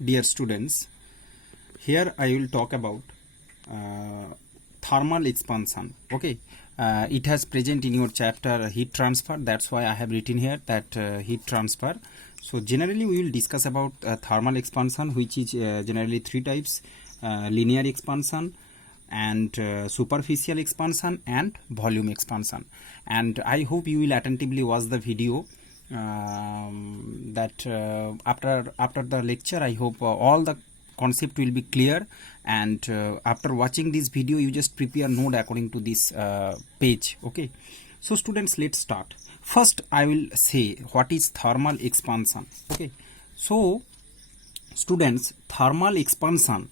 Dear students, here I will talk about thermal expansion. Okay, it has present in your chapter heat transfer. That's why I have written here that heat transfer. So generally we will discuss about thermal expansion, which is generally three types: linear expansion, and superficial expansion, and volume expansion. And I hope you will attentively watch the video. After the lecture, I hope all the concept will be clear, and after watching this video you just prepare note according to this page. Okay, so students, let's start. First I will say what is thermal expansion. Okay, so students, thermal expansion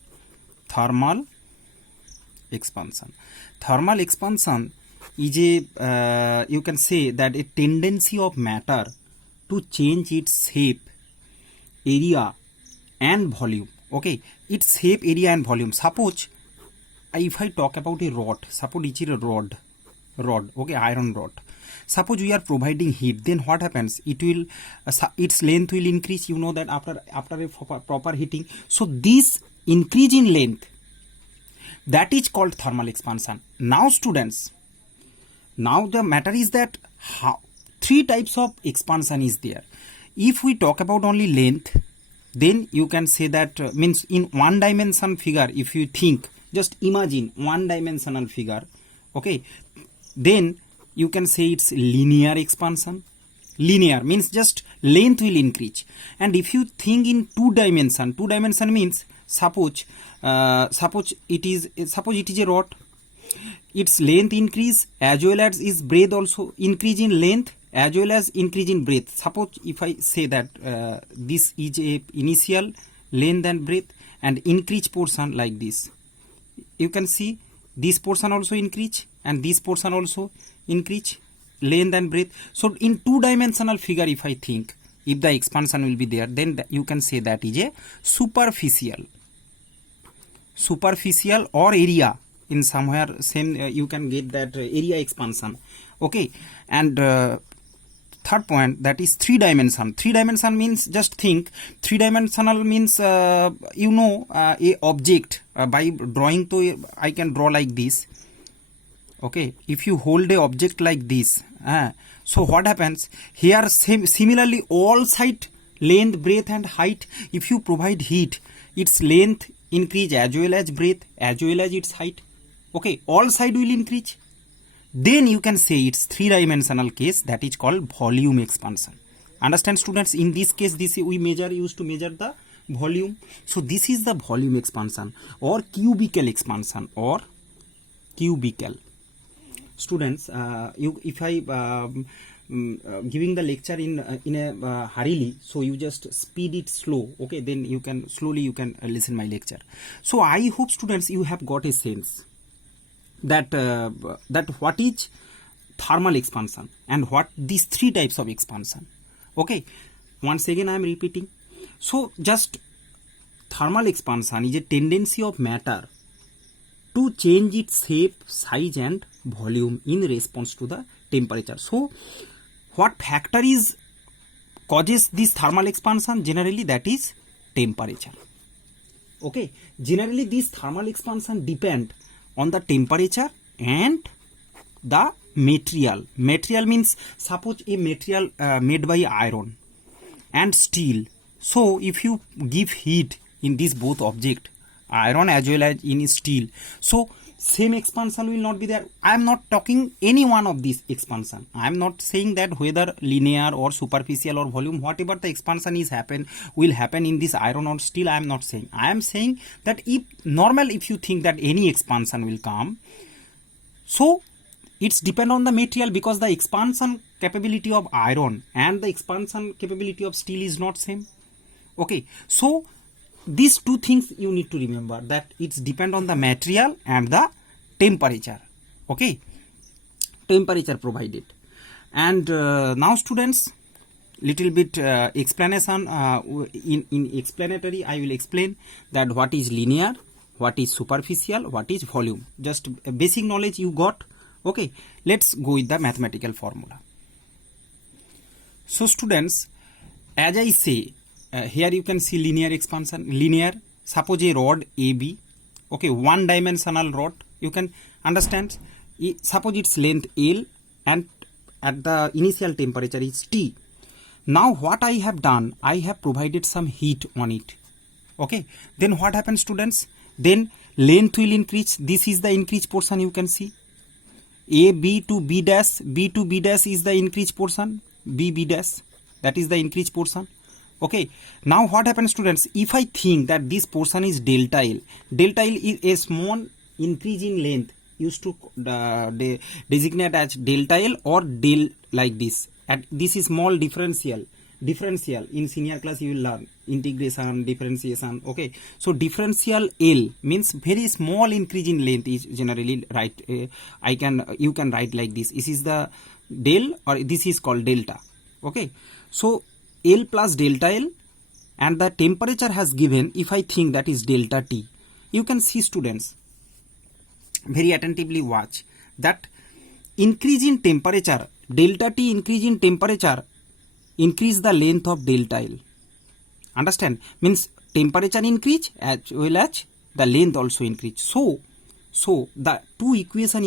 is a you can say that a tendency of matter to change its shape, area and volume. Okay, its shape, area and volume. Suppose if I talk about a rod, suppose it is a rod, okay, iron rod. Suppose we are providing heat, then what happens? It will its length will increase. You know that after a proper heating. So this increase in length, that is called thermal expansion. Now students, now the matter is that how three types of expansion is there. If we talk about only length, then you can say that means in one dimension figure. If you think, just imagine one dimensional figure, okay, then you can say it's linear expansion. Linear means just length will increase. And if you think in two dimension means suppose it is a rod, its length increase as well as its breadth also increase in length as well as increase in breadth. Suppose if I say that this is a initial length and breadth, and increase portion like this, you can see this portion also increase and this portion also increase length and breadth. So in two dimensional figure, if I think, if the expansion will be there, then you can say that is a superficial or area. In somewhere same you can get that area expansion. Okay, and third point, that is three dimension means, just think, three dimensional means a object by drawing. To I can draw like this. Okay, if you hold a object like this, so what happens here? Similarly all side, length, breadth and height, if you provide heat, its length increase as well as breadth as well as its height. Okay, all side will increase. Then you can say it's three dimensional case, that is called volume expansion. Understand students? In this case, this we used to measure the volume. So this is the volume expansion or cubical expansion or cubical. Students, if I giving the lecture in a hurriedly, so you just speed it slow. Okay, then you can slowly listen my lecture. So I hope students you have got a sense that what is thermal expansion and what these three types of expansion. Okay, once again I am repeating. So just thermal expansion is a tendency of matter to change its shape, size and volume in response to the temperature. So what factor is causes this thermal expansion? Generally that is temperature. Okay, generally this thermal expansion depend on the temperature and the material. Material means suppose a material made by iron and steel. So if you give heat in these both object, iron as well as in steel, so same expansion will not be there. I am not talking any one of these expansion. I am not saying that whether linear or superficial or volume, whatever the expansion will happen in this iron or steel. I am not saying. I am saying that if you think that any expansion will come, so it's depend on the material, because the expansion capability of iron and the expansion capability of steel is not same. Okay, so these two things you need to remember, that it's depend on the material and the temperature. Okay, temperature provided. And now students, little bit explanation. In explanatory I will explain that what is linear, what is superficial, what is volume. Just basic knowledge you got. Okay, let's go with the mathematical formula. So students, as I say, here you can see linear expansion. Linear, suppose a rod AB, okay, one dimensional rod, you can understand. Suppose its length L and at the initial temperature is T. Now what I have done, I have provided some heat on it. Okay, then what happens, students? Then length will increase. This is the increased portion, you can see. A B to B dash, B to B dash is the increased portion, B B dash, that is the increased portion. Okay, now what happens, students? If I think that this portion is delta L is a small increase in length, used to designate as delta L or del, like this. And this is small differential. In senior class you will learn integration, differentiation. Okay, so differential L means very small increase in length is generally right. You can write like this. This is the del, or this is called delta. Okay, so L plus delta L, and the temperature has given, if I think that is delta T. You can see, students, very attentively watch that increase in temperature, delta T increase in temperature, increase the length of delta L. Understand? Means temperature increase as well as the length also increase. So the two equation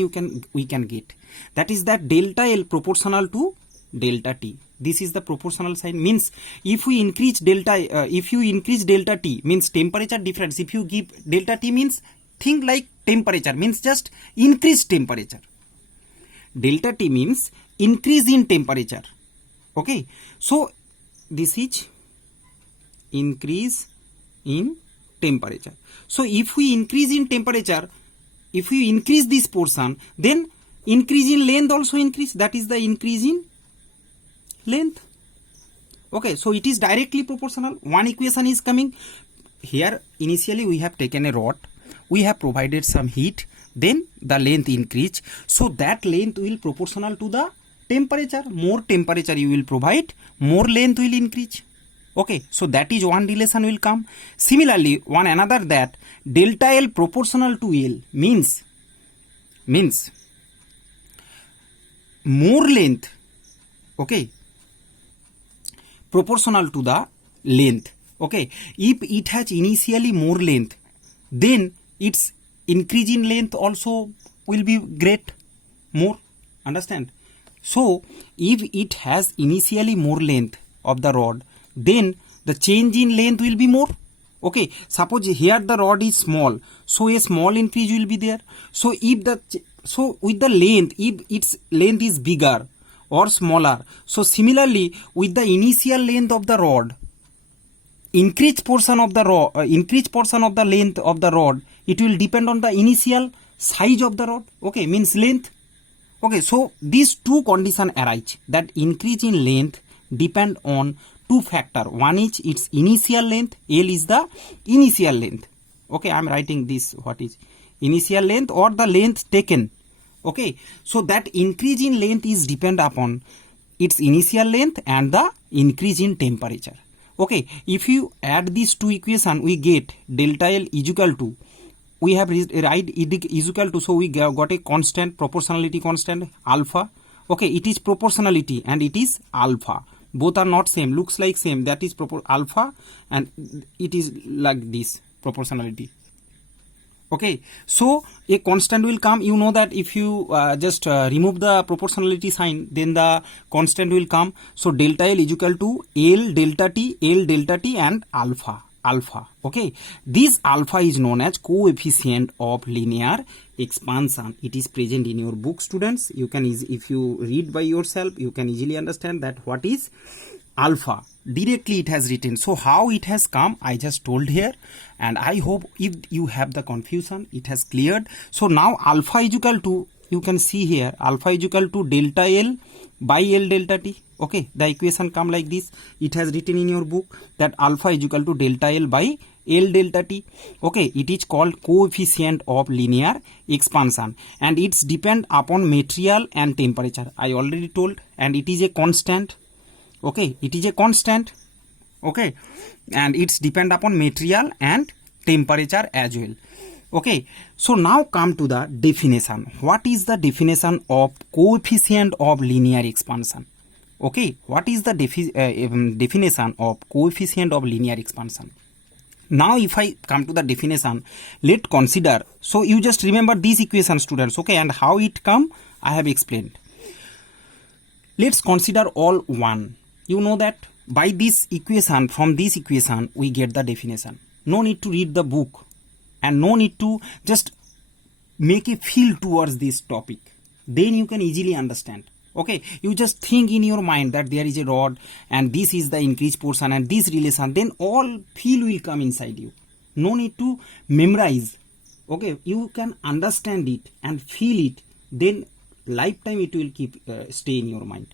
we can get, that is that delta L proportional to delta T. This is the proportional sign. Means if we increase delta, if you increase delta T, means temperature difference. If you give delta T, means think like temperature, means just increase temperature. Delta T means increase in temperature. Okay, so this is increase in temperature. So if we increase in temperature, if we increase this portion, then increase in length also increase, that is the increase in length. Okay, so it is directly proportional. One equation is coming here. Initially we have taken a rod, we have provided some heat, then the length increase, so that length will proportional to the temperature. More temperature you will provide, more length will increase. Okay, so that is one relation will come. Similarly, one another, that delta L proportional to L means more length, okay, proportional to the length. Okay, if it has initially more length, then its increase in length also will be great, more. Understand? So if it has initially more length of the rod, then the change in length will be more. Okay, suppose here the rod is small, so a small increase will be there. So with the length, if its length is bigger or smaller, so similarly with the initial length of the rod, increased portion of the length of the rod, it will depend on the initial size of the rod. Okay, means length. Okay, so these two conditions arise, that increase in length depend on two factors. One is its initial length, L is the initial length. Okay, I am writing this, what is initial length or the length taken. Okay, so that increase in length is depend upon its initial length and the increase in temperature. Okay, if you add these two equations, we get delta L is equal to, we have write is equal to, so we got a constant, proportionality constant, alpha. Okay, it is proportionality and it is alpha. Both are not same, looks like same, that is alpha, and it is like this, proportionality. Okay, so a constant will come. You know that if you just remove the proportionality sign, then the constant will come. So delta L is equal to L delta T and alpha. Okay, this alpha is known as coefficient of linear expansion. It is present in your book, students. You can if you read by yourself, you can easily understand that what is alpha. Directly it has written. So how it has come, I just told here, and I hope if you have the confusion, it has cleared. So now alpha is equal to, you can see here, alpha is equal to delta L by L delta T. Okay, the equation come like this. It has written in your book that alpha is equal to delta L by L delta T. Okay, it is called coefficient of linear expansion, and it's depend upon material and temperature. I already told, and it is a constant. Okay, it is a constant. Okay, and it's depend upon material and temperature as well. Okay, so now come to the definition. What is the definition of coefficient of linear expansion? Okay, what is the definition of coefficient of linear expansion? Now if I come to the definition, let's consider, so you just remember these equations, students, okay, and how it come I have explained. Let's consider all one. You know that by this equation, from this equation we get the definition. No need to read the book and no need to just make a feel towards this topic, then you can easily understand. Okay, you just think in your mind that there is a rod and this is the increased portion and this relation, then all feel will come inside you. No need to memorize. Okay, you can understand it and feel it, then lifetime it will keep stay in your mind.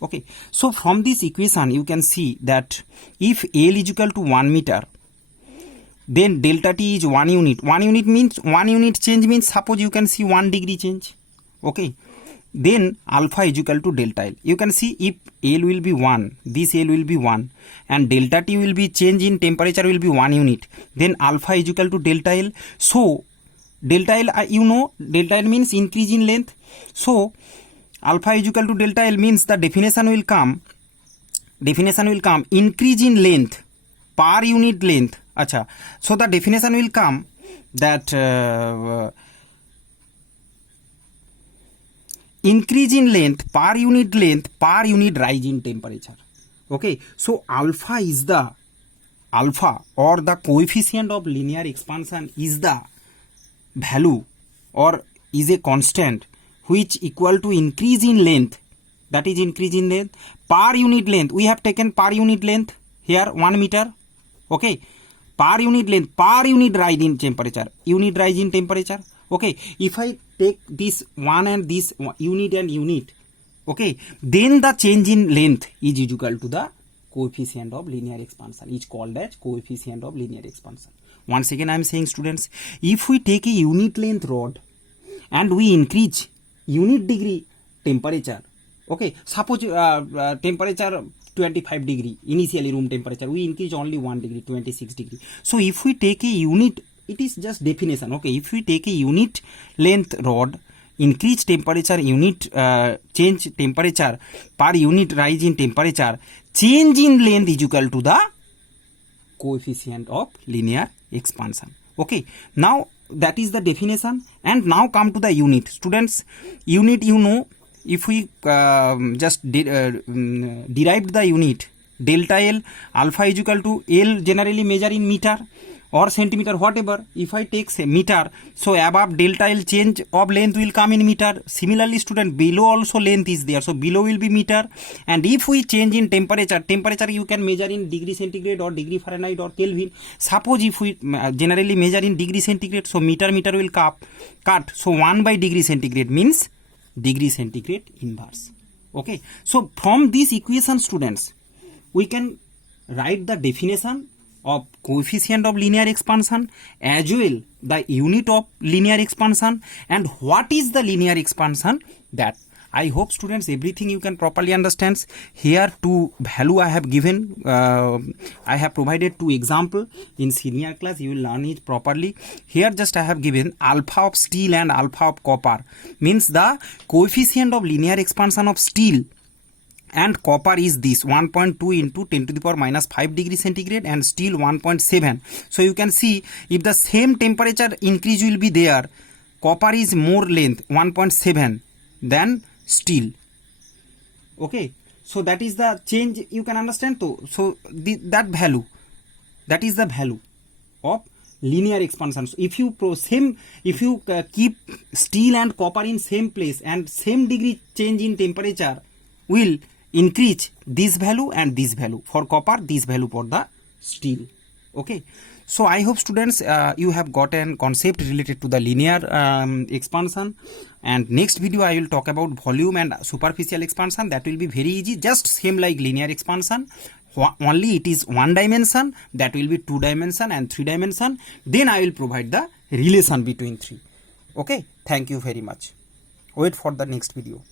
Okay, so from this equation you can see that if L is equal to 1 meter, then delta T is 1 unit. 1 unit means 1 unit change means suppose you can see 1 degree change. Okay, then alpha is equal to delta L. You can see if L will be 1, this L will be 1 and delta T will be change in temperature will be 1 unit, then alpha is equal to delta L. So delta L, you know delta L means increase in length. So alpha is equal to delta L means the definition will come increase in length per unit length. Acha, so the definition will come that increase in length per unit rise in temperature. Okay, so alpha is the alpha or the coefficient of linear expansion is the value or is a constant which equal to increase in length, that is increase in length per unit length. We have taken per unit length here 1 meter. Okay, per unit length, per unit rise in temperature, unit rise in temperature. Okay, if I take this one and this unit and unit, okay, then the change in length is equal to the coefficient of linear expansion, is called as coefficient of linear expansion. Once again I am saying, students, if we take a unit length rod and we increase unit degree temperature, okay, suppose temperature 25 degree, initially room temperature, we increase only 1 degree, 26 degree. So if we take a unit, it is just definition. Okay, if we take a unit length rod, increase temperature, unit change temperature per unit rise in temperature, change in length is equal to the coefficient of linear expansion. Okay, now that is the definition. And now come to the unit. Students, unit, you know, if we just derived the unit, delta L, alpha is equal to L generally measure in meter or centimeter, whatever. If I take say meter, so above delta L change of length will come in meter. Similarly, student, below also length is there, so below will be meter. And if we change in temperature you can measure in degree centigrade or degree Fahrenheit or Kelvin. Suppose if we generally measure in degree centigrade, so meter will cut. So 1 by degree centigrade means degree centigrade inverse. Okay, so from this equation, students, we can write the definition of coefficient of linear expansion as well the unit of linear expansion and what is the linear expansion. That I hope, students, everything you can properly understand. Here two value I have given, I have provided 2 example. In senior class you will learn it properly. Here just I have given alpha of steel and alpha of copper, means the coefficient of linear expansion of steel and copper is this 1.2 into 10 to the power minus 5 degree centigrade and steel 1.7. So you can see if the same temperature increase will be there, copper is more length 1.7 than steel. Okay, so that is the change, you can understand too. So that value, that is the value of linear expansion. So if you keep steel and copper in same place and same degree change in temperature will increase this value and this value for copper, this value for the steel. Okay, so I hope, students, you have gotten concept related to the linear expansion. And next video I will talk about volume and superficial expansion. That will be very easy, just same like linear expansion, only it is 1 dimension, that will be 2 dimension and 3 dimension. Then I will provide the relation between 3. Okay, thank you very much. Wait for the next video.